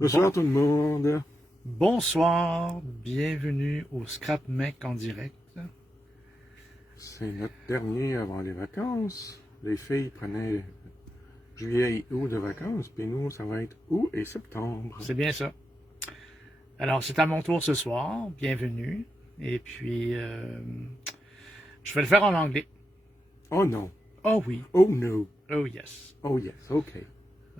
Bonsoir tout le monde. Bonsoir, bienvenue au Scrap Mec en direct. C'est notre dernier avant les vacances. Les filles prenaient juillet et août de vacances, puis nous, ça va être août et septembre. C'est bien ça. Alors, c'est à mon tour ce soir, bienvenue. Et puis, je vais le faire en anglais. Oh non. Oh oui. Oh no. Oh yes. Oh yes, ok.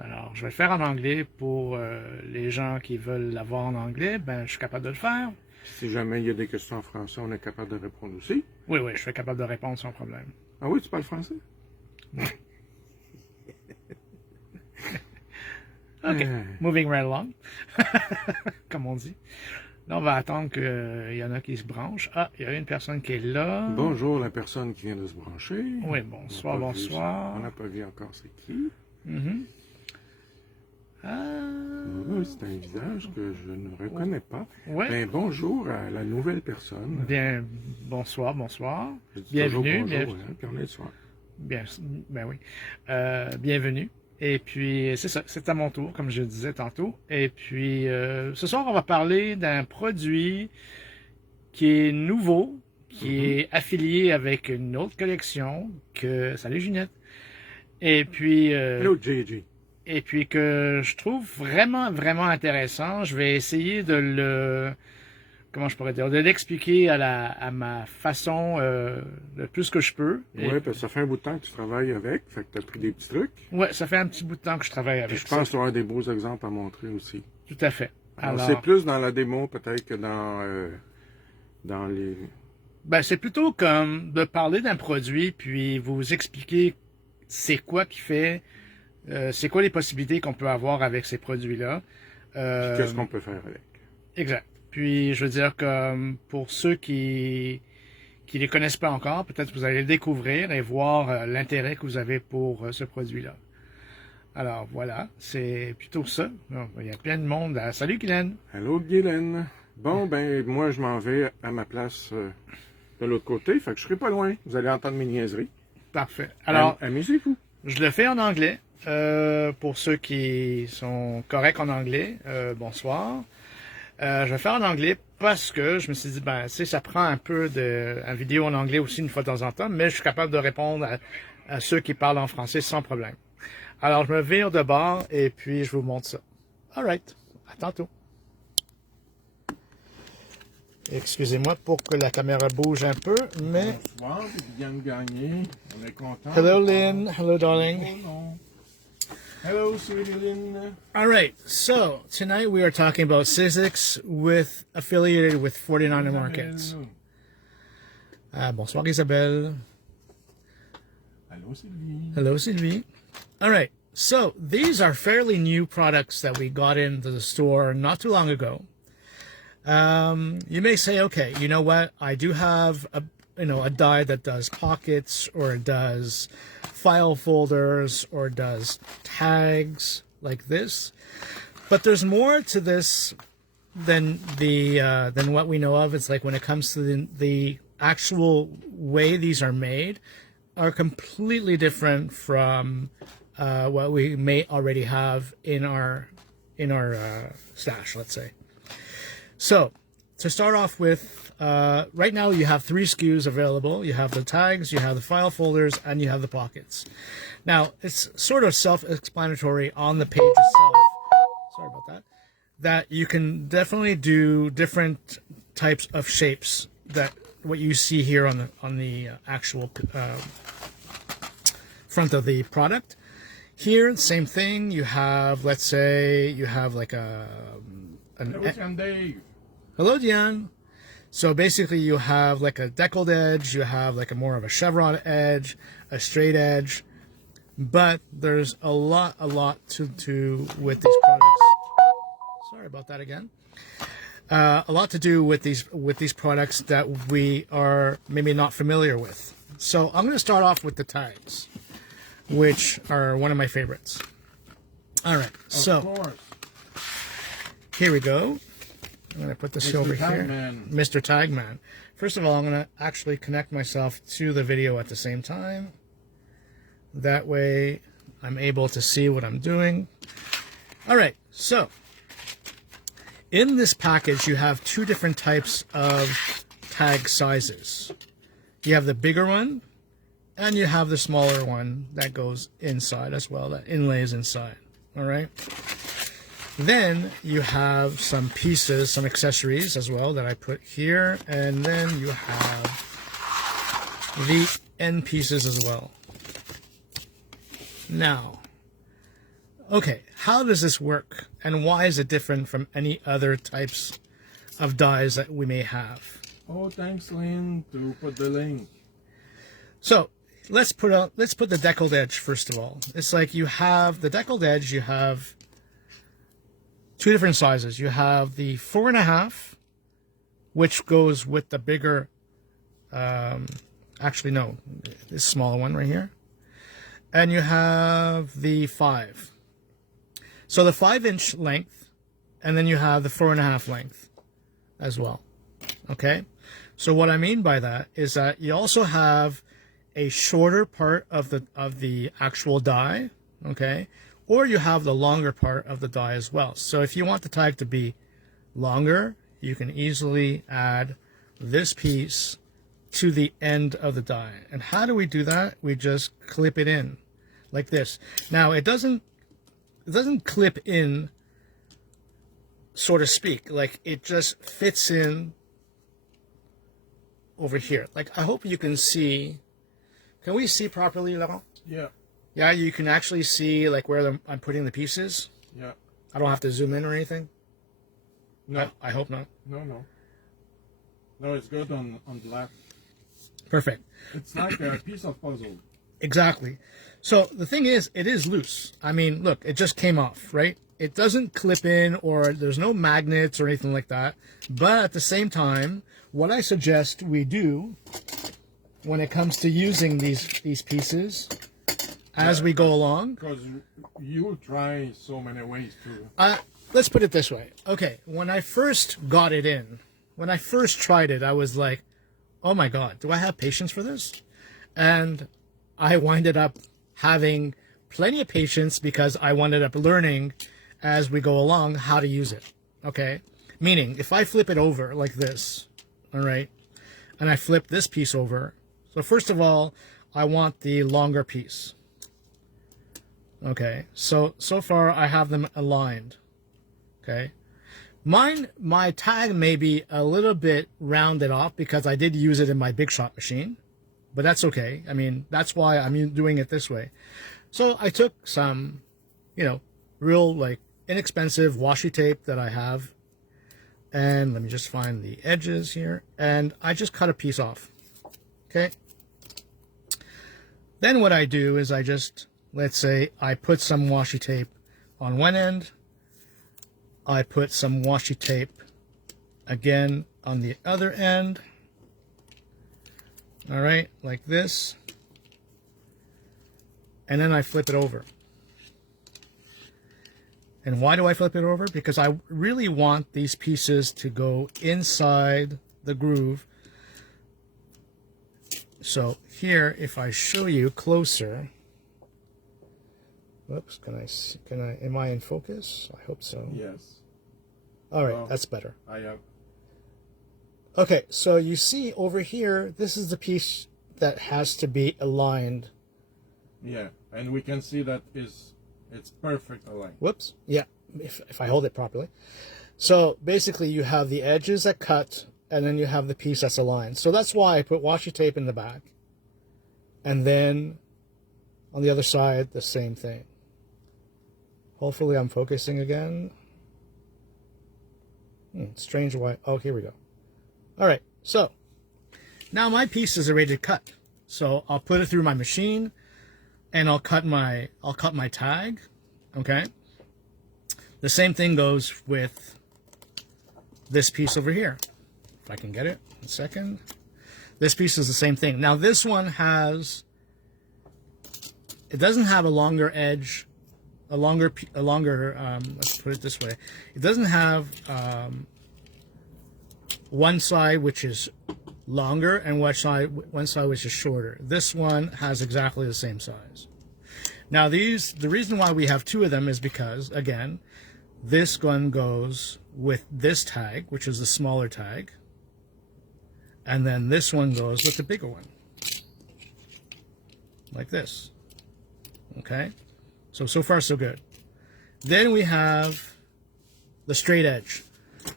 Alors, je vais le faire en anglais pour les gens qui veulent l'avoir en anglais. Ben, je suis capable de le faire. Si jamais il y a des questions en français, on est capable de répondre aussi. Oui, je suis capable de répondre sans problème. Ah oui, tu parles français? OK, moving right along, comme on dit. Là, on va attendre qu'il y en a qui se branchent. Ah, il y a une personne qui est là. Bonjour la personne qui vient de se brancher. Oui, bonsoir, bonsoir. On n'a pas vu encore c'est qui. Oui, c'est un visage que je ne reconnais pas. Ouais. Ben, bonjour à la nouvelle personne. Bien, bonsoir. Bienvenue. Bonjour, bienvenue. hein, puis on est le soir. Ben oui. Bienvenue. Et puis, c'est ça, c'est à mon tour, comme je le disais tantôt. Et puis, ce soir, on va parler d'un produit qui est nouveau, qui est affilié avec une autre collection que... Salut, Ginette. Et puis... Hello, JJ. Et puis que je trouve vraiment, vraiment intéressant. Je vais essayer de le... Comment je pourrais dire? De l'expliquer à ma façon le plus que je peux. Oui, parce que ça fait un bout de temps que tu travailles avec, fait que tu as pris des petits trucs. Oui, ça fait un petit bout de temps que je travaille avec. Puis je pense que tu auras des beaux exemples à montrer aussi. Tout à fait. Alors c'est plus dans la démo peut-être que dans les... Ben, c'est plutôt comme de parler d'un produit, puis vous expliquer c'est quoi qui fait... c'est quoi les possibilités qu'on peut avoir avec ces produits-là. Qu'est-ce qu'on peut faire avec. Exact. Puis, je veux dire que pour ceux qui les connaissent pas encore, peut-être que vous allez le découvrir et voir l'intérêt que vous avez pour ce produit-là. Alors, voilà, c'est plutôt ça. Donc, il y a plein de monde. Salut, Guylaine. Hello, Guylaine. Bon, ben, moi, je m'en vais à ma place de l'autre côté, fait que je serai pas loin. Vous allez entendre mes niaiseries. Parfait. Alors, amusez-vous. Je le fais en anglais. Pour ceux qui sont corrects en anglais, bonsoir. Je vais faire en anglais parce que je me suis dit, ben, tu sais, ça prend un peu de vidéo en anglais aussi une fois de temps en temps, mais je suis capable de répondre à ceux qui parlent en français sans problème. Alors, je me vire de bord et puis je vous montre ça. All right. À tantôt. Excusez-moi pour que la caméra bouge un peu, mais... Bonsoir, Viviane Gagné. On est content. Hello, Lynn. Hello, darling. Hello, sweetie Lynn. All right, so tonight we are talking about Sizzix affiliated with 49&Market. Bonsoir Isabelle. Hello, Sylvie. Hello Sylvie. All right, so these are fairly new products that we got into the store not too long ago. You may say, okay, you know what? I do have a die that does pockets or does file folders or does tags like this, but there's more to this than what we know of. It's like when it comes to the actual way these are made are completely different from what we may already have in our stash, let's say. So to start off with, right now you have 3 SKUs available. You have the tags, you have the file folders, and you have the pockets. Now, it's sort of self-explanatory on the page itself. Sorry about that you can definitely do different types of shapes that what you see here on the actual front of the product. Here, same thing. You have, let's say, you have like Hello, Diane. So basically you have like a deckled edge, you have like a more of a chevron edge, a straight edge, but there's a lot to do with these products. Sorry about that again. A lot to do with these products that we are maybe not familiar with. So I'm going to start off with the tags, which are one of my favorites. All right, so here we go. I'm going to put this over here. Mr. Tagman. First of all, I'm going to actually connect myself to the video at the same time. That way I'm able to see what I'm doing. All right, so in this package, you have two different types of tag sizes. You have the bigger one, and you have the smaller one that goes inside as well, that inlays inside. All right. Then you have some pieces, some accessories as well that I put here, and then you have the end pieces as well. Now, okay, how does this work, and why is it different from any other types of dies that we may have? Oh, thanks, Lynn, to put the link. So let's put the deckled edge first of all. It's like you have the deckled edge. You have two different sizes. You have the 4.5, which goes with the bigger. Actually, no, this smaller one right here, and you have the 5. So the 5-inch length, and then you have the 4.5 length as well. Okay, so what I mean by that is that you also have a shorter part of the actual die, okay, or you have the longer part of the die as well. So if you want the tag to be longer, you can easily add this piece to the end of the die. And how do we do that? We just clip it in like this. Now it doesn't clip in, so to speak, like it just fits in over here. Like, I hope you can see. Can we see properly, Laurent? Yeah. Yeah, you can actually see like where I'm putting the pieces. Yeah. I don't have to zoom in or anything. No. I hope not. No, it's good on the left. Perfect. It's like a piece of puzzle. Exactly. So the thing is, it is loose. I mean, look, it just came off, right? It doesn't clip in, or there's no magnets or anything like that. But at the same time, what I suggest we do when it comes to using these pieces as we go along. Because you try so many ways to. Let's put it this way. Okay, when I first got it in, when I first tried it, I was like, oh my God, do I have patience for this? And I winded up having plenty of patience because I wound up learning as we go along how to use it. Okay, meaning if I flip it over like this, all right, and I flip this piece over. So first of all, I want the longer piece. Okay, so far I have them aligned. Okay, my tag may be a little bit rounded off because I did use it in my Big Shot machine, but that's okay. I mean, that's why I'm doing it this way. So I took some, real like inexpensive washi tape that I have, and let me just find the edges here, and I just cut a piece off. Okay. Then what I do is I just, let's say I put some washi tape on one end. I put some washi tape again on the other end. All right, like this. And then I flip it over. And why do I flip it over? Because I really want these pieces to go inside the groove. So here, if I show you closer, whoops, am I in focus? I hope so. Yes. All right, that's better. I have. Okay, so you see over here, this is the piece that has to be aligned. Yeah, and we can see that it's perfect aligned. Whoops. Yeah, if I hold it properly. So basically you have the edges that cut, and then you have the piece that's aligned. So that's why I put washi tape in the back. And then on the other side, the same thing. Hopefully I'm focusing again. Strange why. Oh, here we go. All right, so now my pieces are ready to cut. So I'll put it through my machine, and I'll cut my tag. Okay. The same thing goes with this piece over here. If I can get it, a second. This piece is the same thing. Now this one it doesn't have a longer edge, let's put it this way. It doesn't have one side which is longer and one side which is shorter. This one has exactly the same size. Now the reason why we have two of them is because, again, this one goes with this tag, which is the smaller tag. And then this one goes with the bigger one. Like this. Okay? So far so good. Then we have the straight edge.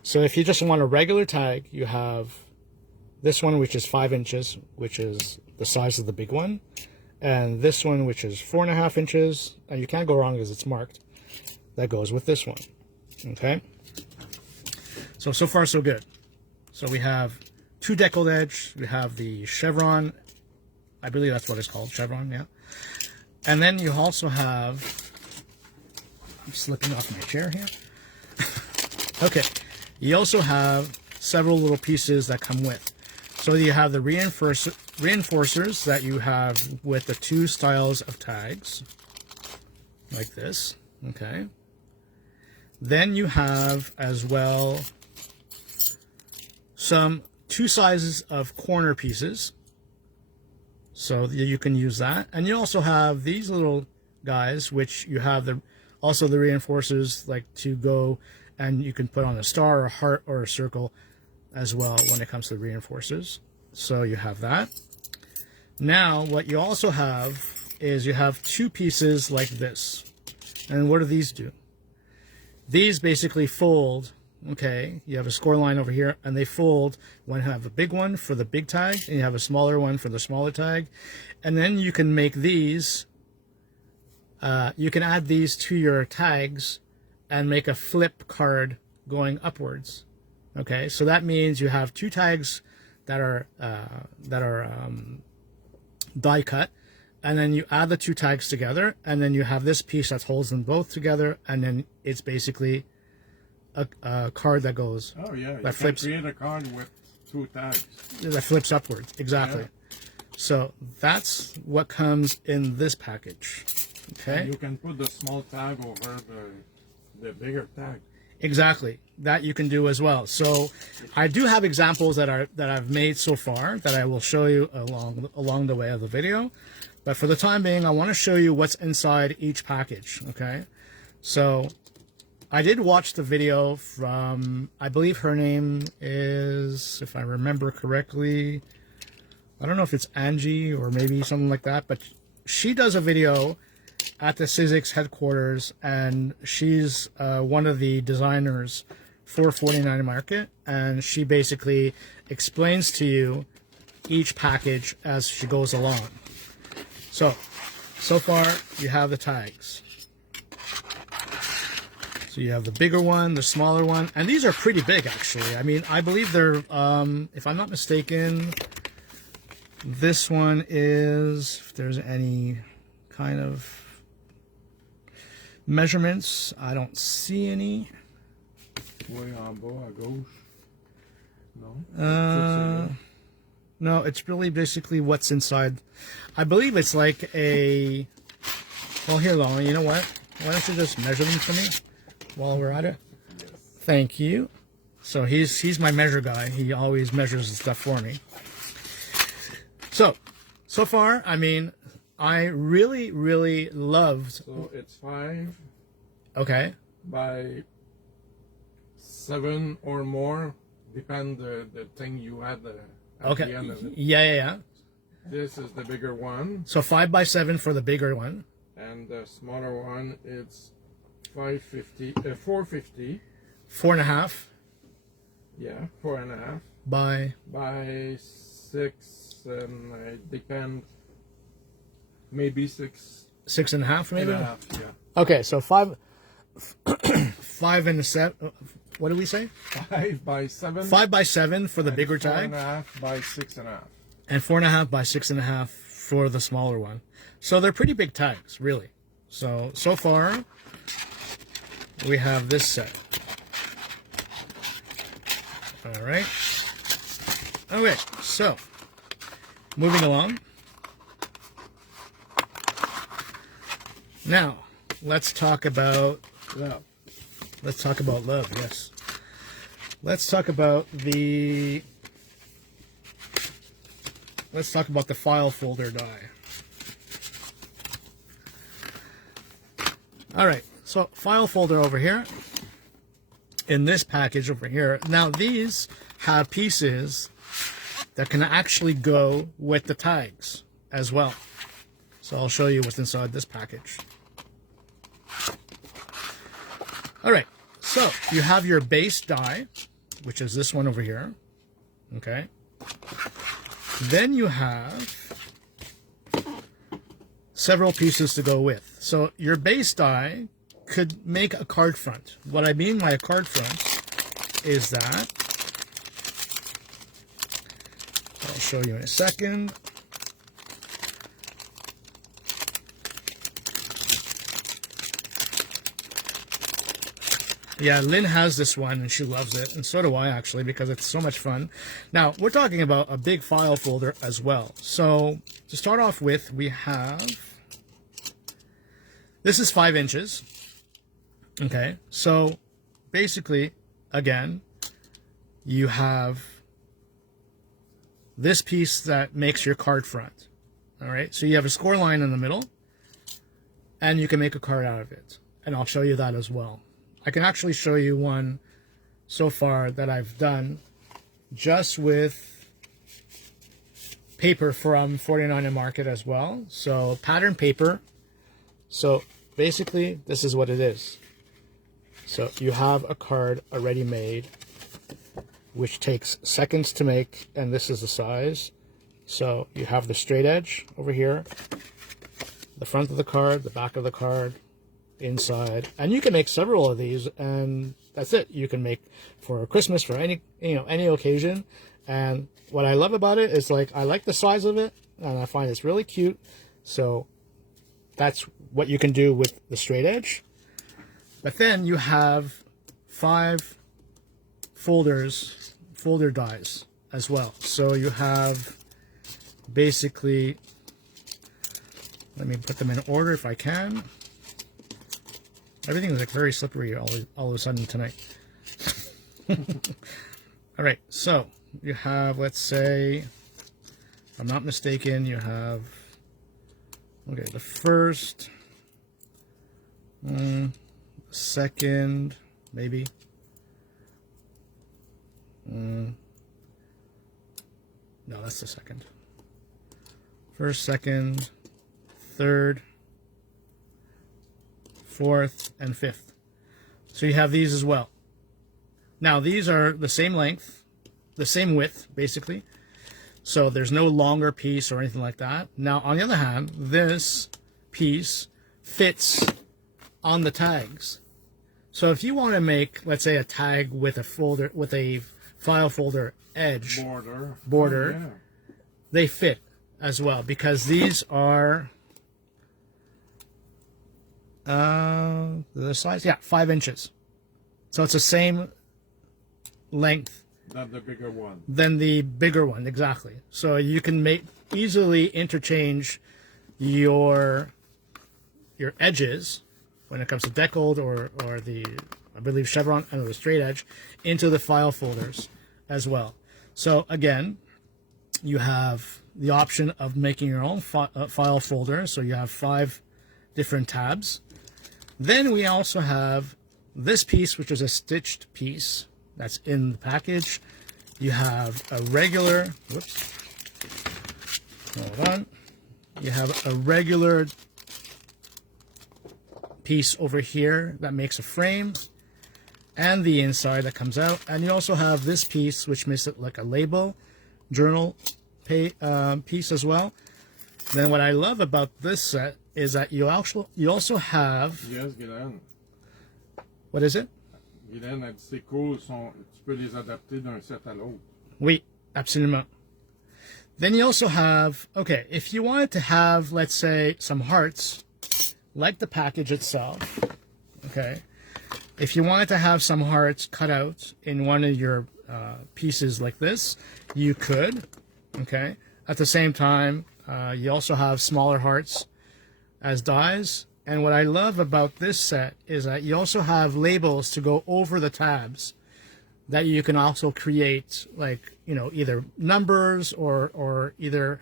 So if you just want a regular tag, you have this one, which is 5 inches, which is the size of the big one. And this one, which is 4.5 inches. And you can't go wrong because it's marked. That goes with this one. Okay? So far so good. So we have 2 deckled edge. We have the chevron. I believe that's what it's called, chevron, yeah. And then you also have, I'm slipping off my chair here. Okay, you also have several little pieces that come with. So you have the reinforcers that you have with the 2 styles of tags, like this, okay. Then you have as well some 2 sizes of corner pieces. So you can use that. And you also have these little guys, which you have also the reinforcers like to go, and you can put on a star or a heart or a circle as well when it comes to the reinforcers. So you have that. Now what you also have is you have 2 pieces like this. And what do these do? These basically fold. Okay, you have a score line over here, and they fold. When you have a big one for the big tag, and you have a smaller one for the smaller tag, and then you can make these. You can add these to your tags, and make a flip card going upwards. Okay, so that means you have 2 tags that are die cut, and then you add the 2 tags together, and then you have this piece that holds them both together, and then it's basically a card that goes. Oh yeah, that flips. Create a card with 2 tags. That flips upwards, exactly. Yeah. So that's what comes in this package. Okay. And you can put the small tag over the bigger tag. Exactly, that you can do as well. So I do have examples that I've made so far that I will show you along the way of the video. But for the time being, I want to show you what's inside each package. Okay, so I did watch the video from, I believe her name is, if I remember correctly, I don't know if it's Angie or maybe something like that, but she does a video at the Sizzix headquarters, and she's one of the designers for 49&Market, and she basically explains to you each package as she goes along. So far you have the tags. So you have the bigger one, the smaller one, and these are pretty big actually. I mean, I believe they're, if I'm not mistaken, this one is, if there's any kind of measurements, I don't see any. Way en bas à gauche. No? No, it's really basically what's inside. I believe it's like a, well, here, Lauren, you know what? Why don't you just measure them for me while we're at it? Yes. Thank you. So he's my measure guy. He always measures the stuff for me. So far, I mean, I really, really loved. So it's 5. Okay. By 7 or more, depend the thing you had at Okay. the end of it. Yeah. This is the bigger one. So 5 by 7 for the bigger one. And the smaller one, it's 450. 4.5. Yeah, 4.5. By 6, and it depend. Maybe 6. 6.5, maybe. 6.5, yeah. Okay, so 5 and 7. What did we say? 5 by 7. 5 by 7 for the bigger tag. 4.5 by 6.5. And 4.5 by 6.5 for the smaller one. So they're pretty big tags, really. So far, we have this set. All right. Okay, so moving along. Now, let's talk about love. Let's talk about love, yes. Let's talk about the file folder die. All right, so file folder over here. in this package over here. Now these have pieces that can actually go with the tags as well. So I'll show you what's inside this package. All right, so you have your base die, which is this one over here, okay? Then you have several pieces to go with. So your base die could make a card front. What I mean by a card front is that, I'll show you in a second. Yeah, Lynn has this one and she loves it, and so do I actually, because it's so much fun. Now, we're talking about a big file folder as well. So, to start off with, we have, this is 5 inches. Okay, so basically, again, you have this piece that makes your card front. All right, so you have a score line in the middle, and you can make a card out of it. And I'll show you that as well. I can actually show you one so far that I've done just with paper from 49&Market as well. So pattern paper. So basically this is what it is. So you have a card already made, which takes seconds to make, and this is the size. So you have the straight edge over here, the front of the card, the back of the card, inside, and you can make several of these, and that's it. You can make for Christmas, for any occasion. And what I love about it is, like, I like the size of it, and I find it's really cute. So that's what you can do with the straight edge. But then you have 5 folder dies as well. So you have basically, let me put them in order if I can. Everything is like very slippery all of a sudden tonight. All right, so you have, let's say, if I'm not mistaken, you have, okay, the first, second, maybe. No, that's the second. First, second, third, fourth, and fifth. So you have these as well. Now these are the same length, the same width, basically. So there's no longer piece or anything like that. Now on the other hand, this piece fits on the tags. So if you want to make, let's say, a tag with a folder, with a file folder edge border, oh, yeah, they fit as well, because these are the size, yeah, 5 inches. So it's the same length than the bigger one. Than the bigger one, exactly. So you can easily interchange your edges when it comes to deckled or the, I believe, chevron and the straight edge into the file folders as well. So again, you have the option of making your own file folder. So you have 5 different tabs. Then we also have this piece, which is a stitched piece that's in the package. You have a regular, whoops, hold on. You have a regular piece over here that makes a frame, and the inside that comes out. And you also have this piece, which makes it like a label, journal piece as well. Then what I love about this set is that you also have... Yes, Guylaine. What is it? Guylaine a dit c'est cool, tu peux les adapter d'un set à l'autre. Oui, absolument. Then you also have, okay, if you wanted to have, let's say, some hearts, like the package itself, okay, if you wanted to have some hearts cut out in one of your pieces like this, you could, okay. At the same time, you also have smaller hearts as dies. And what I love about this set is that you also have labels to go over the tabs that you can also create, like, you know, either numbers or either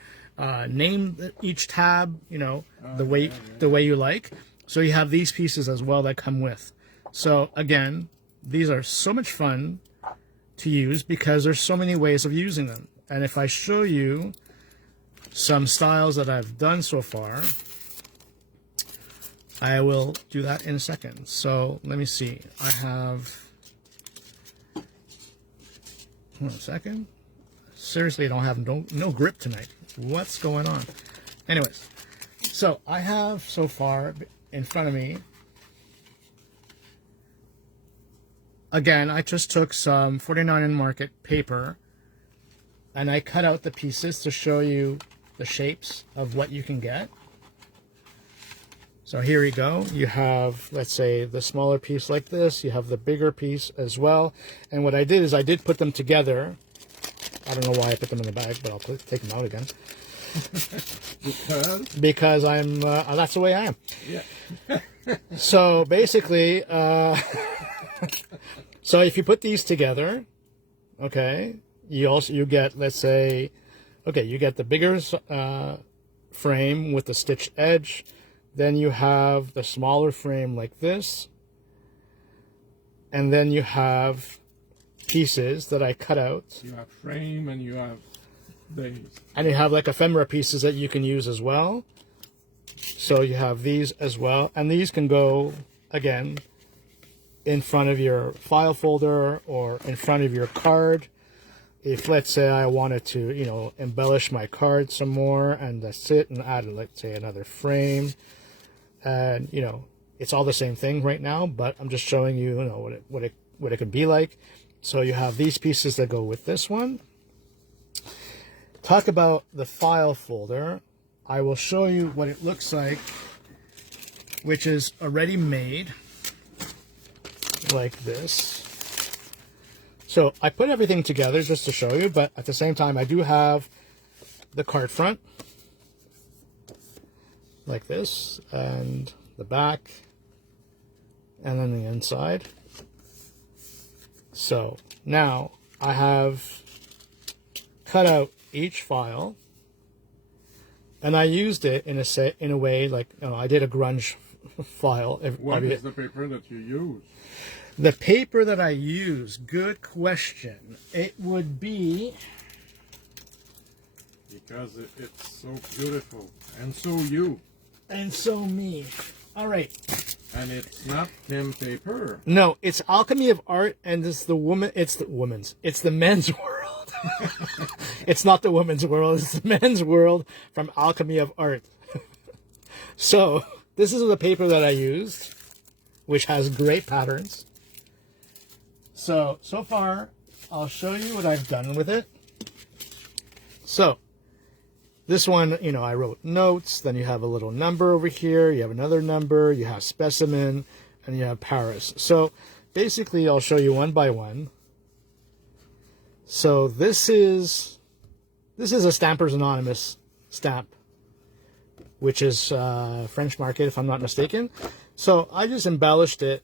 name each tab, you know, the way you like. So you have these pieces as well that come with. So again, these are so much fun to use because there's so many ways of using them. And if I show you some styles that I've done so far, I will do that in a second. So let me see. I have, hold on a second. Seriously, I don't have no grip tonight. What's going on? Anyways, so I have so far in front of me, again, I just took some 49&Market paper and I cut out the pieces to show you the shapes of what you can get. So here we go. You have, let's say, the smaller piece like this. You have the bigger piece as well. And what I did is I did put them together. I don't know why I put them in the bag, but I'll take them out again. Because I'm, that's the way I am. Yeah. So basically, so if you put these together, okay, you get, let's say, okay, you get the bigger frame with the stitched edge. Then you have the smaller frame like this. And then you have pieces that I cut out. You have frame and you have these. And you have like ephemera pieces that you can use as well. So you have these as well. And these can go, again, in front of your file folder or in front of your card. If, let's say, I wanted to, you know, embellish my card some more and that's it, and add, let's say, another frame. And, you know, it's all the same thing right now, but I'm just showing you, you know, what it could be like. So you have these pieces that go with this one. Talk about the file folder. I will show you what it looks like, which is already made like this. So I put everything together just to show you, but at the same time, I do have the card front like this, and the back, and then the inside. So now I have cut out each file, and I used it in a way like, you know, I did a grunge file. What is the paper that you use? The paper that I use, good question. It would be, because it's so beautiful and so you. And so me. All right. And it's not Tim paper. No, it's Alchemy of Art, and it's the woman. It's the woman's. It's the men's world. It's not the woman's world. It's the men's world from Alchemy of Art. So this is the paper that I used, which has great patterns. So far, I'll show you what I've done with it. So this one, you know, I wrote notes, then you have a little number over here, you have another number, you have specimen, and you have Paris. So basically, I'll show you one by one. So this is a Stampers Anonymous stamp, which is French market, if I'm not mistaken. So I just embellished it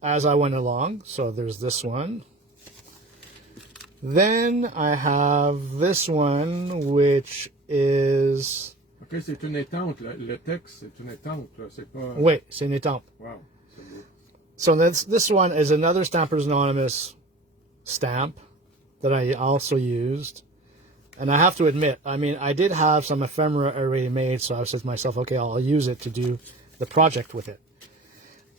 as I went along. So there's this one. Then I have this one, which is... Ok, c'est une étampe. Le texte, c'est une étampe. C'est pas... Oui, c'est une étampe. Wow, c'est beau. So this one is another Stampers Anonymous stamp that I also used. And I have to admit, I mean, I did have some ephemera already made, so I said to myself, okay, I'll use it to do the project with it.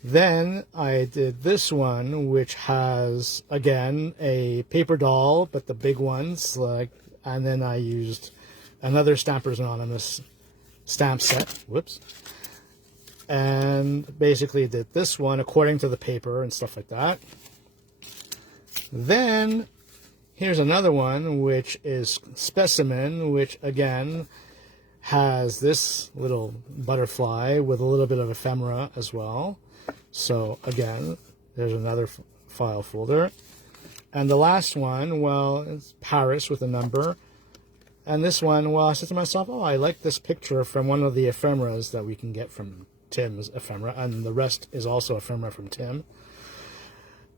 Then I did this one, which has, again, a paper doll, but the big ones, like, and then I used another Stampers Anonymous stamp set. Whoops. And basically did this one according to the paper and stuff like that. Then here's another one, which is Specimen, which, again, has this little butterfly with a little bit of ephemera as well. So again, there's another file folder. And the last one, well, it's Paris with a number. And this one, well, I said to myself, oh, I like this picture from one of the ephemeras that we can get from Tim's ephemera. And the rest is also ephemera from Tim.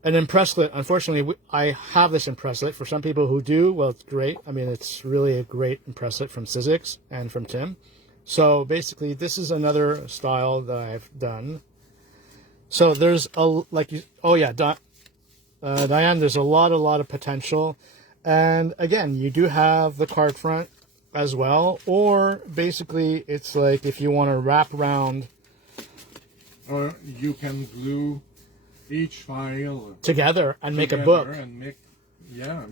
An impresslet, unfortunately, I have this impresslet. For some people who do, well, it's great. I mean, it's really a great impresslet from Sizzix and from Tim. So basically, this is another style that I've done. So there's a, like, you, oh yeah, Diane, there's a lot of potential. And again, you do have the card front as well, or basically it's like if you want to wrap around, or you can glue each file together and make a book. And make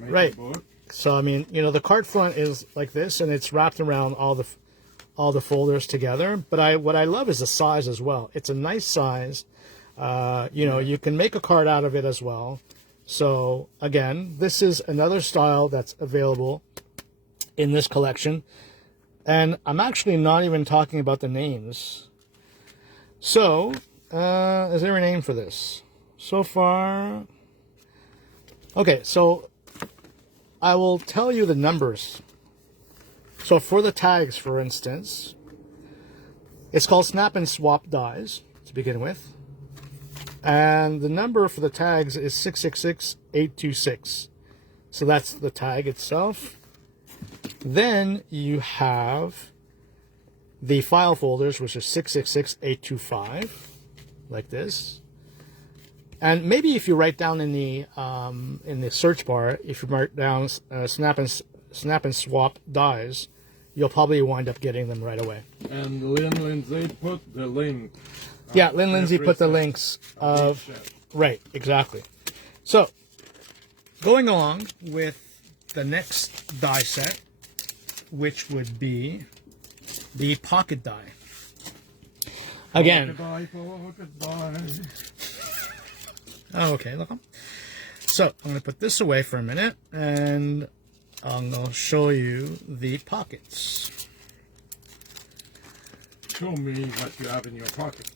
right. a book. So I mean, you know, the card front is like this, and it's wrapped around all the folders together. But what I love is the size as well. It's a nice size. You know, you can make a card out of it as well. So again, this is another style that's available in this collection. And I'm actually not even talking about the names. So, is there a name for this? So far, okay, so I will tell you the numbers. So for the tags, for instance, it's called Snap and Swap dies to begin with. And the number for the tags is 666826. So that's the tag itself. Then you have the file folders, which is 666825, like this. And maybe if you write down in the search bar, if you write down snap and swap dies, you'll probably wind up getting them right away. And Lynn Lindsay put the link. Yeah, Lynn Lindsay put the links of... Right, exactly. So, going along with the next die set, which would be the pocket die. Again... Pocket die. Oh, okay, look. So, I'm going to put this away for a minute, and I'm going to show you the pockets. Show me what you have in your pocket.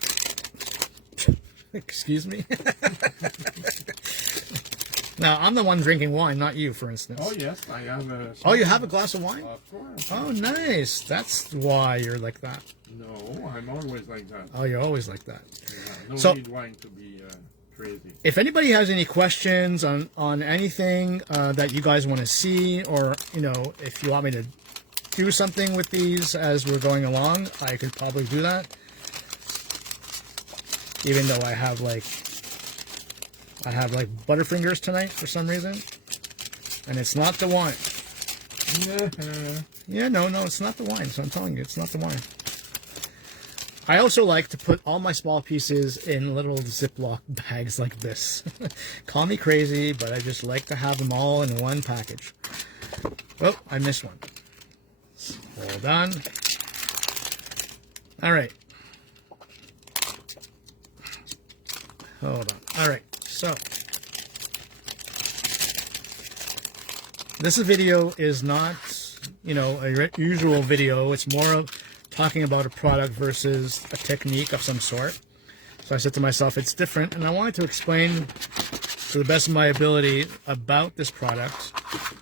Excuse me? Now, I'm the one drinking wine, not you, for instance. Oh, yes, I have a... Oh, you have a glass of wine? Of course. Oh, nice. That's why you're like that. No, I'm always like that. Oh, you're always like that. Yeah, so, need wine to be crazy. If anybody has any questions on anything that you guys want to see, or, you know, if you want me to do something with these as we're going along, I could probably do that. Even though I have like Butterfingers tonight for some reason, and it's not the wine. Yeah, no, it's not the wine. So I'm telling you, it's not the wine. I also like to put all my small pieces in little Ziploc bags like this. Call me crazy, but I just like to have them all in one package. Oh, I missed one. Hold on. All right. Hold on. All right. So this video is not, you know, a usual video. It's more of talking about a product versus a technique of some sort. So I said to myself, it's different, and I wanted to explain to the best of my ability about this product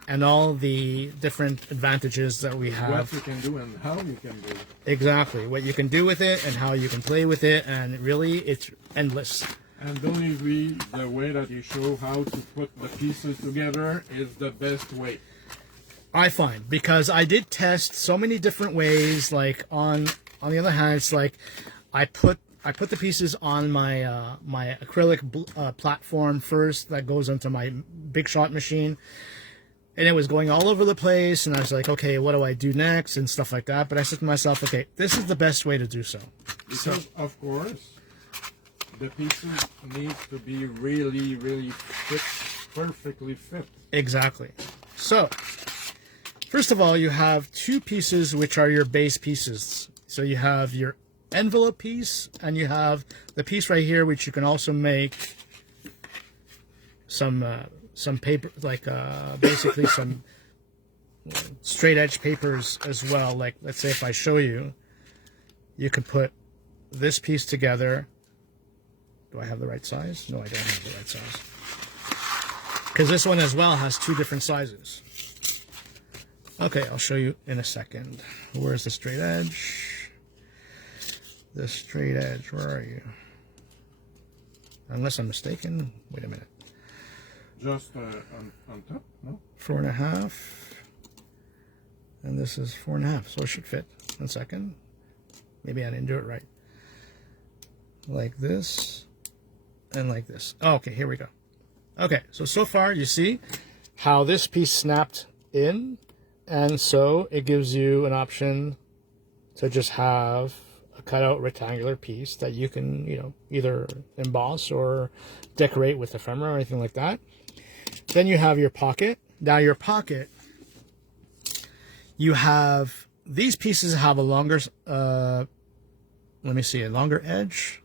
and all the different advantages that we have. What you can do and how you can do it. Exactly. What you can do with it and how you can play with it, and really, it's endless. And believe me, the way that you show how to put the pieces together is the best way. I find, because I did test so many different ways. Like on the other hand, it's like I put the pieces on my my acrylic platform first that goes into my Big Shot machine, and it was going all over the place. And I was like, okay, what do I do next and stuff like that. But I said to myself, okay, this is the best way to do so. Because of course, the pieces need to be really, really fit, perfectly fit. Exactly. So, first of all, you have two pieces which are your base pieces. So you have your envelope piece, and you have the piece right here, which you can also make some paper, like basically some straight edge papers as well. Like, let's say if I show you, you could put this piece together. Do I have the right size? No, I don't have the right size. Because this one as well has two different sizes. Okay, I'll show you in a second. Where's the straight edge? The straight edge, where are you? Unless I'm mistaken. Wait a minute. Just on top, no? 4.5. And this is 4.5, so it should fit. 1 second. Maybe I didn't do it right. Like this. And like this. Oh, okay, here we go. Okay, so far you see how this piece snapped in, and so it gives you an option to just have a cutout rectangular piece that you can, you know, either emboss or decorate with ephemera or anything like that. Then you have your pocket. Now your pocket, you have, these pieces have a longer, let me see, a longer edge.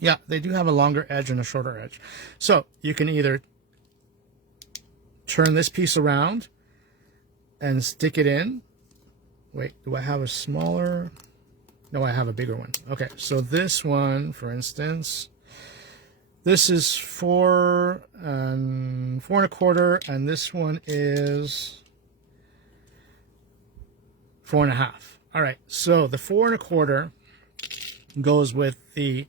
Yeah, they do have a longer edge and a shorter edge. So you can either turn this piece around and stick it in. Wait, do I have a smaller? No, I have a bigger one. Okay, so this one, for instance, this is 4 and 4.25, and this one is 4.5. All right, so the 4.25 goes with the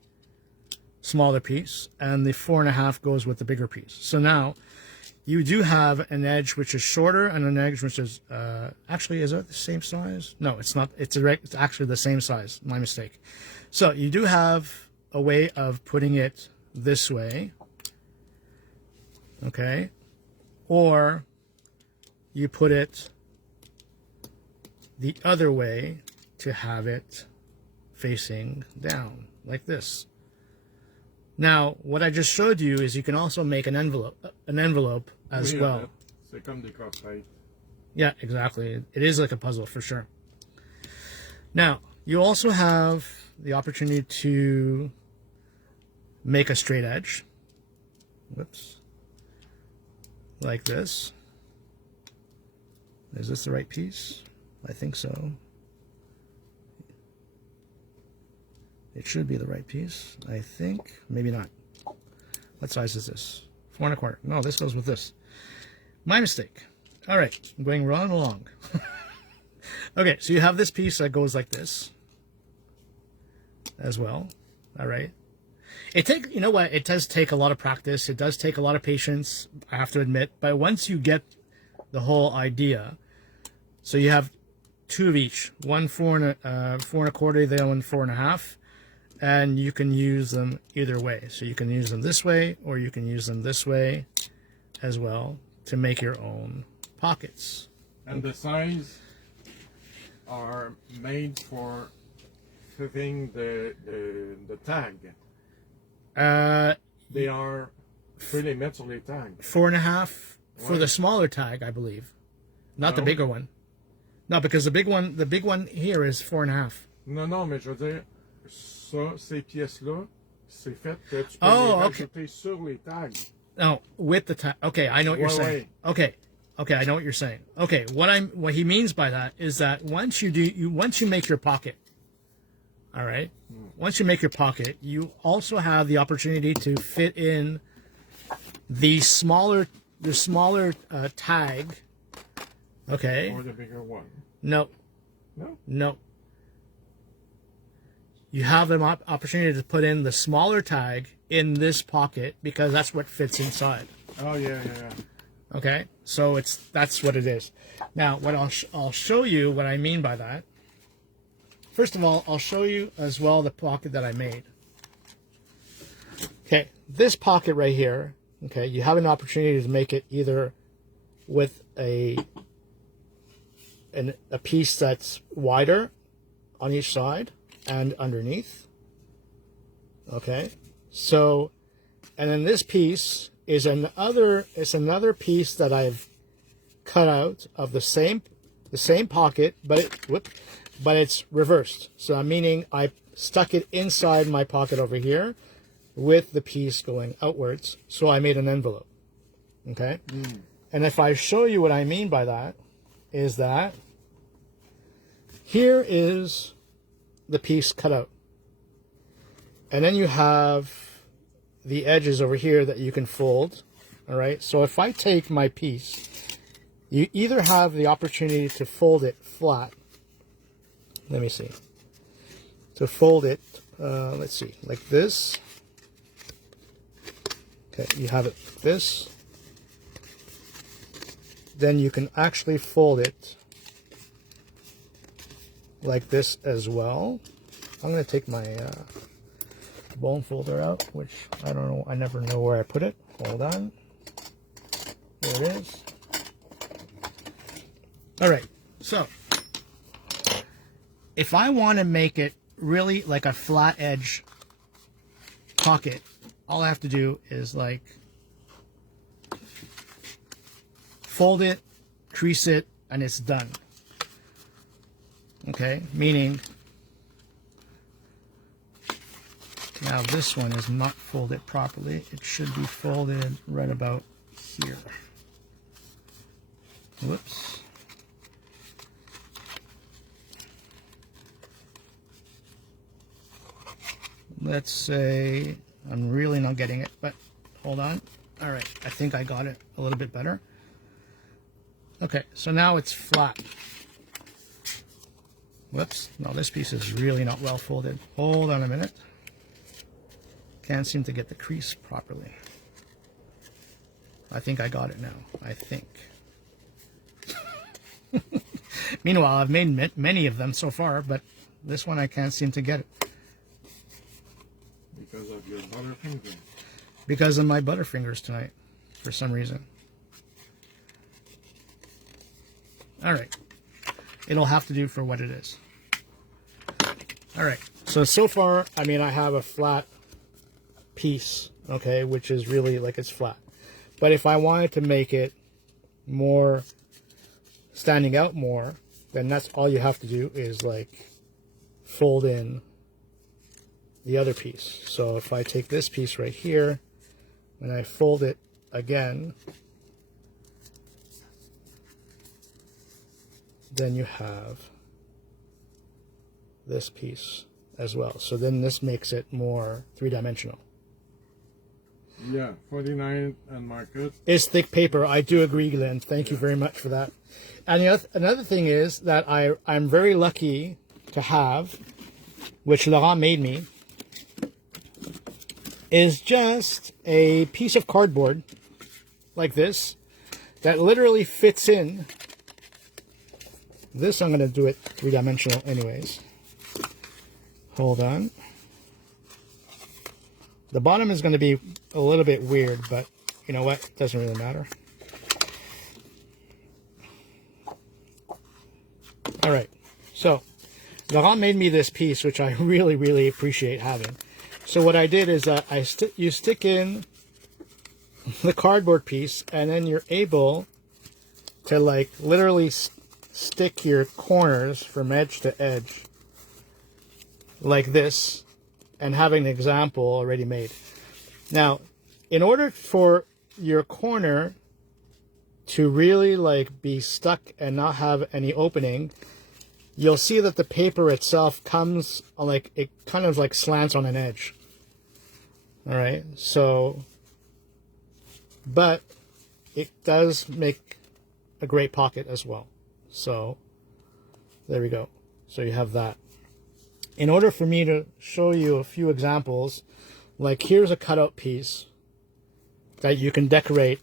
smaller piece, and the 4.5 goes with the bigger piece. So now you do have an edge which is shorter and an edge which is actually, is it the same size? No, it's not. It's actually the same size. My mistake. So you do have a way of putting it this way, okay, or you put it the other way to have it facing down like this. Now, what I just showed you is you can also make an envelope as well. C'est comme des casse-têtes. Yeah, exactly. It is like a puzzle for sure. Now, you also have the opportunity to make a straight edge. Whoops. Like this. Is this the right piece? I think so. It should be the right piece, I think. Maybe not. What size is this? 4.25. No, this goes with this. My mistake. All right, I'm going right along. Okay, so you have this piece that goes like this as well. All right. You know what? It does take a lot of practice. It does take a lot of patience, I have to admit. But once you get the whole idea, so you have two of each, one 4.25, the other one 4.5. And you can use them either way. So you can use them this way, or you can use them this way as well to make your own pockets. And the size are made for fitting the tag. They are pretty mettre sur les tags. 4.5 for the smaller tag, I believe, not the bigger one. No, because the big one here is 4.5. Non, mais je veux dire, ça, ces pièces-là, c'est fait que tu peux les rajouter sur les tags. No, with the tag. Okay, I know what you're saying. Okay, I know what you're saying. Okay, what he means by that is that once you make your pocket, all right. Once you make your pocket, you also have the opportunity to fit in the smaller tag. Okay. Or the bigger one. No. No. No. You have an opportunity to put in the smaller tag in this pocket because that's what fits inside. Oh yeah. Okay, so that's what it is. Now, what I'll show you what I mean by that. First of all, I'll show you as well the pocket that I made. Okay, this pocket right here. Okay, you have an opportunity to make it either with a piece that's wider on each side and underneath. Okay, so, and then this piece is another piece that I've cut out of the same pocket, but it's reversed. So meaning I stuck it inside my pocket over here with the piece going outwards. So I made an envelope. Okay, and if I show you what I mean by that, is that here is the piece cut out, and then you have the edges over here that you can fold. All right, so if I take my piece, you either have the opportunity to fold it flat. Let me see. To fold it, let's see, like this. Okay, you have it like this. Then you can actually fold it like this as well. I'm going to take my bone folder out, which I don't know, I never know where I put it. Hold on. There it is. All right, so if I want to make it really like a flat edge pocket, all I have to do is like fold it, crease it, and it's done. Okay, meaning now this one is not folded properly. It should be folded right about here. Whoops. Let's say, I'm really not getting it, but hold on. All right, I think I got it a little bit better. Okay, so now it's flat. Whoops, no, this piece is really not well folded. Hold on a minute. Can't seem to get the crease properly. I think I got it now, I think. Meanwhile, I've made many of them so far, but this one I can't seem to get it. Because of your butterfingers. Because of my butterfingers tonight, for some reason. All right. It'll have to do for what it is. All right. So far, I mean, I have a flat piece, okay, which is really like it's flat. But if I wanted to make it more standing out more, then that's all you have to do is like fold in the other piece. So if I take this piece right here and I fold it again, then you have this piece as well. So then this makes it more three-dimensional. Yeah, 49&Market. It's thick paper. I do agree, Glenn. Thank you very much for that. And another thing is that I'm very lucky to have, which Laurent made me, is just a piece of cardboard like this that literally fits in. This I'm going to do it three-dimensional anyways. Hold on. The bottom is going to be a little bit weird, but you know what? It doesn't really matter. All right. So Laurent made me this piece, which I really, really appreciate having. So what I did is that you stick in the cardboard piece, and then you're able to like literally stick your corners from edge to edge like this, and having an example already made. Now, in order for your corner to really like be stuck and not have any opening, you'll see that the paper itself comes on like, it kind of like slants on an edge. All right, so, but it does make a great pocket as well. So there we go. So you have that. In order for me to show you a few examples, like here's a cutout piece that you can decorate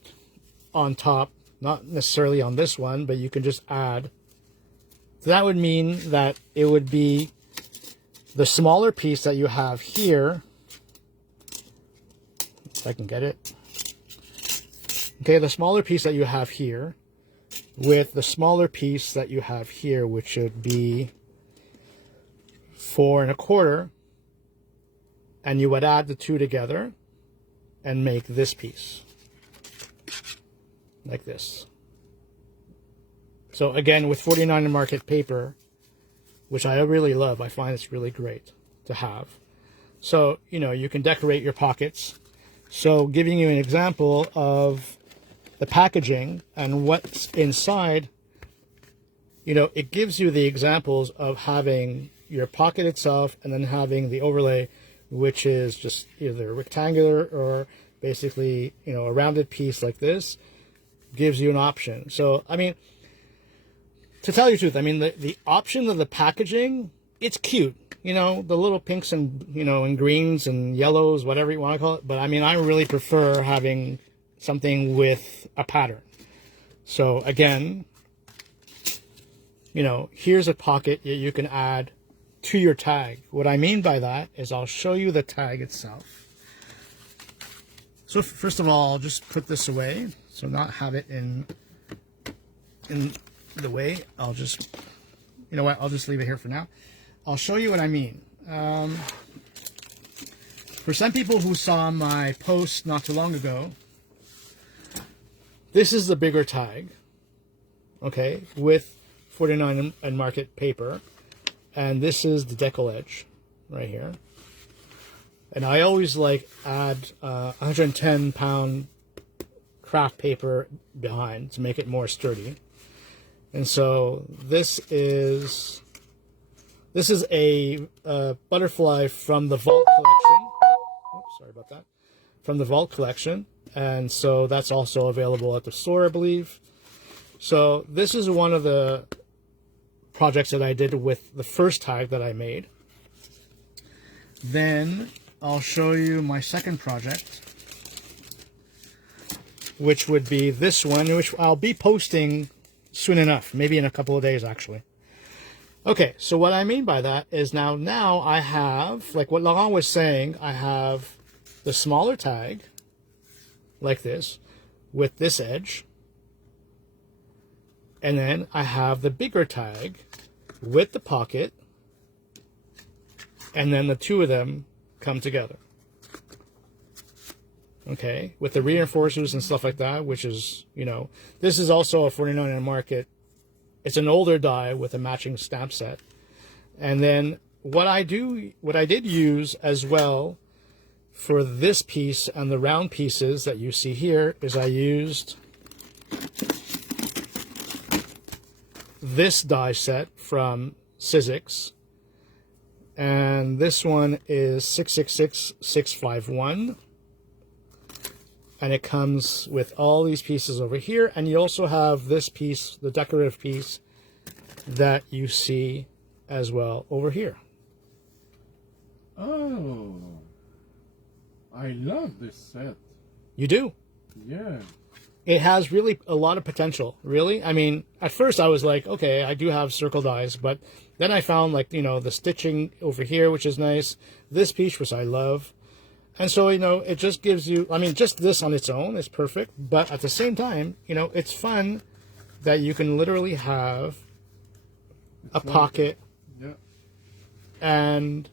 on top, not necessarily on this one, but you can just add. So that would mean that it would be the smaller piece that you have here. If I can get it. Okay, the smaller piece that you have here with the smaller piece that you have here, which would be 4 1/4, and you would add the two together and make this piece like this. So again, with 49&Market paper, which I really love, I find it's really great to have. So, you know, you can decorate your pockets. So giving you an example of the packaging and what's inside, you know, it gives you the examples of having your pocket itself and then having the overlay, which is just either rectangular or basically, you know, a rounded piece like this, gives you an option. So, I mean, to tell you the truth, I mean, the option of the packaging, it's cute. You know, the little pinks and, you know, and greens and yellows, whatever you want to call it. But, I mean, I really prefer having something with a pattern. So, again, you know, here's a pocket that you can add to your tag. What I mean by that is I'll show you the tag itself. So first of all, I'll just put this away, so not have it in the way. I'll just, you know what, I'll just leave it here for now. I'll show you what I mean. For some people who saw my post not too long ago, this is the bigger tag, okay, with 49&Market paper, and this is the decal edge right here. And I always like add 110-pound craft paper behind to make it more sturdy. And so this is a butterfly from the Vault collection. Oops, sorry about that. From the Vault collection, and so that's also available at the store, I believe. So this is one of the projects that I did with the first tag that I made. Then I'll show you my second project, which would be this one, which I'll be posting soon enough, maybe in a couple of days actually. Okay, so what I mean by that is now I have, like what Laurent was saying, I have the smaller tag, like this, with this edge. And then I have the bigger tag with the pocket. And then the two of them come together. Okay, with the reinforcers and stuff like that, which is, you know, this is also a 49&Market. It's an older die with a matching stamp set. And then what I did use as well for this piece and the round pieces that you see here is I used this die set from Sizzix. And this one is 666651. And it comes with all these pieces over here. And you also have this piece, the decorative piece, that you see as well over here. Oh, I love this set. You do? Yeah. It has really a lot of potential, really. I mean, at first I was like, okay, I do have circle dies, but then I found, like, you know, the stitching over here, which is nice. This piece, which I love. And so, you know, it just gives you, I mean, just this on its own is perfect. But at the same time, you know, it's fun that you can literally have a pocket and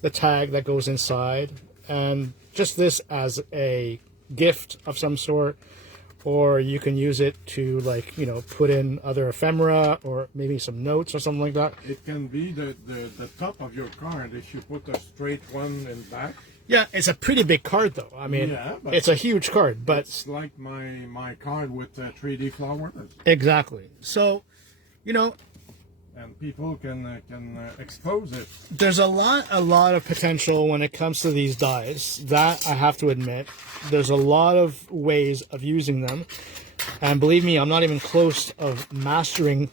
the tag that goes inside. And just this as a gift of some sort. Or you can use it to, like, you know, put in other ephemera or maybe some notes or something like that. It can be the top of your card if you put a straight one in back. Yeah, it's a pretty big card, though. I mean, yeah, it's a huge card, but it's like my card with 3D flowers. Exactly. So, you know, and people can expose it. There's a lot of potential when it comes to these dies. That I have to admit. There's a lot of ways of using them, and believe me, I'm not even close of mastering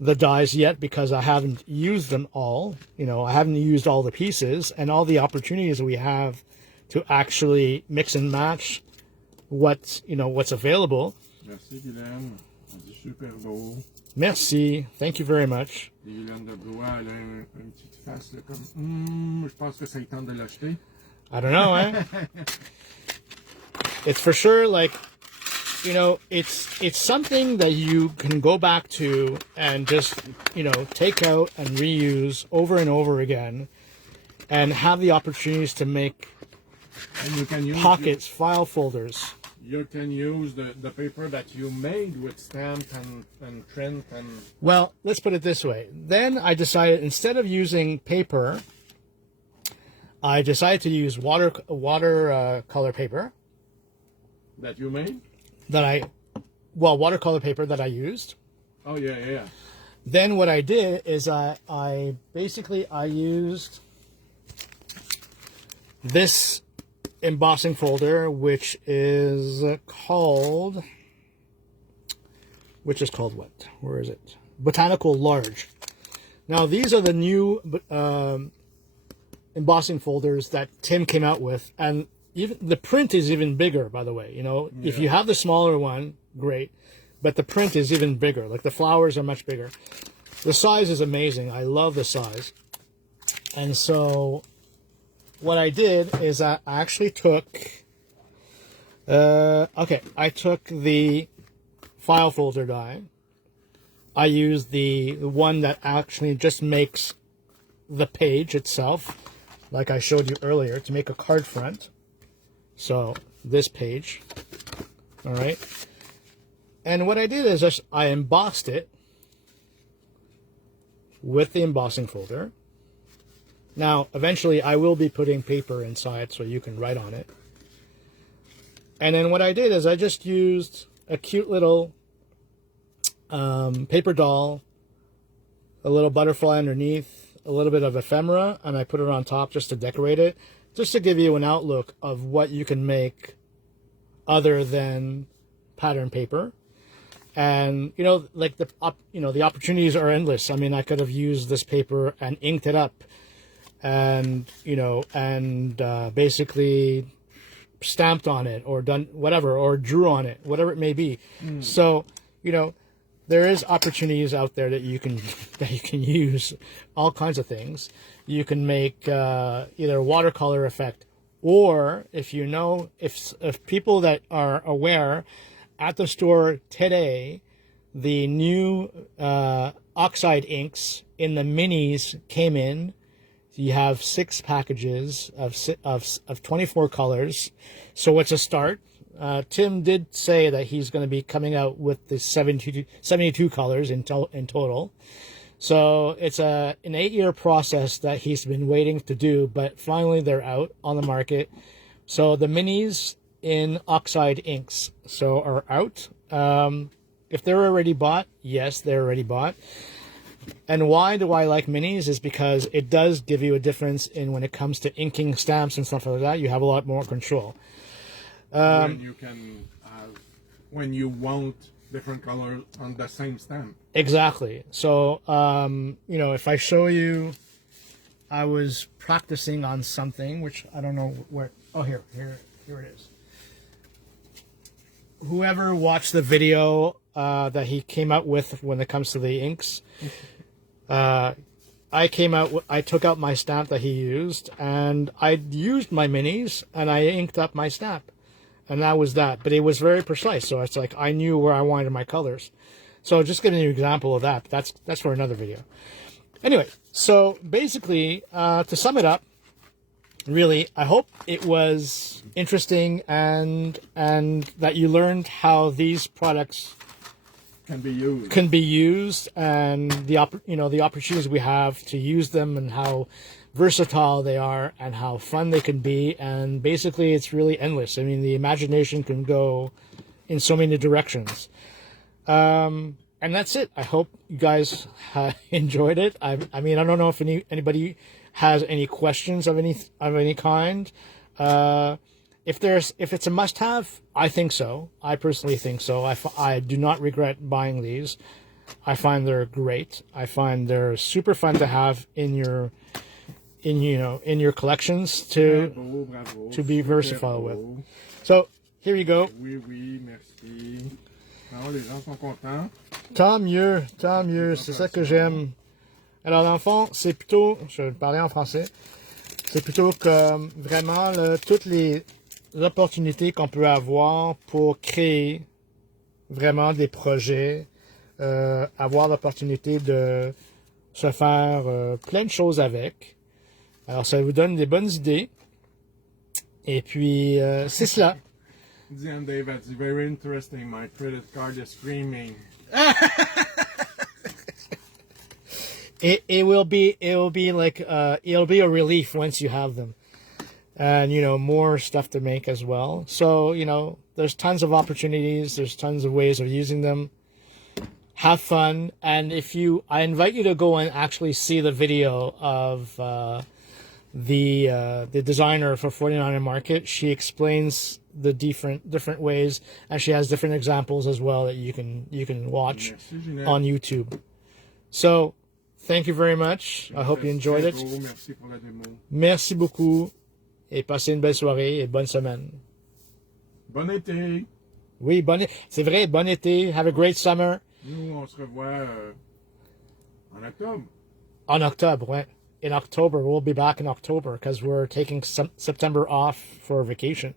the dies yet because I haven't used them all. You know, I haven't used all the pieces and all the opportunities that we have to actually mix and match what's available. Merci, Guylaine. Super beau. Merci. Thank you very much. Guylaine de Blois, elle a une petite face comme je pense que ça tente de l'acheter. I don't know, eh? It's for sure, like, you know, it's something that you can go back to and just, you know, take out and reuse over and over again and have the opportunities to make pockets, file folders. You can use the paper that you made with stamp and print and... Well, let's put it this way. Then I decided, instead of using paper, I decided to use watercolor paper. That you made? Watercolor paper that I used. Oh, yeah. Then what I did is I used this embossing folder, which is called what? Where is it? Botanical Large. Now, these are the new embossing folders that Tim came out with, and even the print is even bigger, by the way. You know, yeah. If you have the smaller one, great, but the print is even bigger. Like, the flowers are much bigger. The size is amazing. I love the size. And so what I did is I actually took Okay, I took the file folder die. I used the one that actually just makes the page itself, like I showed you earlier, to make a card front. So this page, all right. And what I did is I embossed it with the embossing folder. Now, eventually I will be putting paper inside so you can write on it. And then what I did is I just used a cute little paper doll, a little butterfly underneath, a little bit of ephemera, and I put it on top just to decorate it, just to give you an outlook of what you can make other than pattern paper. And like the opportunities are endless. I mean, I could have used this paper and inked it up, and basically stamped on it, or done whatever, or drew on it, whatever it may be. So there is opportunities out there that you can use all kinds of things. You can make either watercolor effect, or if people that are aware, at the store today, the new oxide inks in the minis came in. You have 6 packages of 24 colors, so it's a start. Tim did say that he's going to be coming out with the 72 colors in total. So it's an 8-year process that he's been waiting to do, but finally they're out on the market. So the minis in oxide inks are out. If they're already bought, yes, they're already bought. And why do I like minis is because it does give you a difference in when it comes to inking stamps and stuff like that. You have a lot more control. When you want different colors on the same stamp. Exactly. So, if I show you, I was practicing on something, which I don't know where. Oh, here it is. Whoever watched the video that he came out with when it comes to the inks, I took out my stamp that he used, and I used my minis, and I inked up my stamp. And that was that. But it was very precise, so it's like I knew where I wanted my colors. So just giving you an example of that. That's for another video. Anyway, so basically, to sum it up, really, I hope it was interesting and that you learned how these products can be used, and the opportunities we have to use them, and how versatile they are, and how fun they can be. And basically, it's really endless. I mean, the imagination can go in so many directions. And that's it. I hope you guys enjoyed it. I mean, I don't know if anybody has any questions of any kind. If it's a must-have, I think so. I personally think so. I do not regret buying these. I find they're great. I find they're super fun to have in your collections to be versatile with. So here you go. Oui, merci. Alors, les gens sont contents. Tant mieux, c'est ça que j'aime. Alors dans le fond, c'est plutôt, je vais parler en français, c'est plutôt comme vraiment toutes les opportunités qu'on peut avoir pour créer vraiment des projets, avoir l'opportunité de se faire plein de choses avec. Alors, ça vous donne des bonnes idées. Et puis, c'est cela. Diane David, it's very interesting. My credit card is screaming. It will be like, it'll be a relief once you have them. And, more stuff to make as well. So, there's tons of opportunities. There's tons of ways of using them. Have fun. And I invite you to go and actually see the video of, the designer for 49&Market. She explains the different ways, and she has different examples as well that you can watch on YouTube. So, thank you very much. I hope you enjoyed it. Merci pour la démo. Merci beaucoup, et passez une belle soirée et bonne semaine. Bon été. Oui, c'est vrai, bon été. Have a great summer. Nous, on se revoit en octobre. En octobre, ouais. In October, we'll be back in October because we're taking September off for vacation.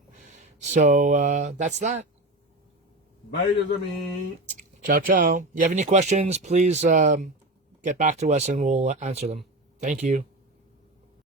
So that's that. Bye les amis. Ciao, ciao. You have any questions, please get back to us and we'll answer them. Thank you.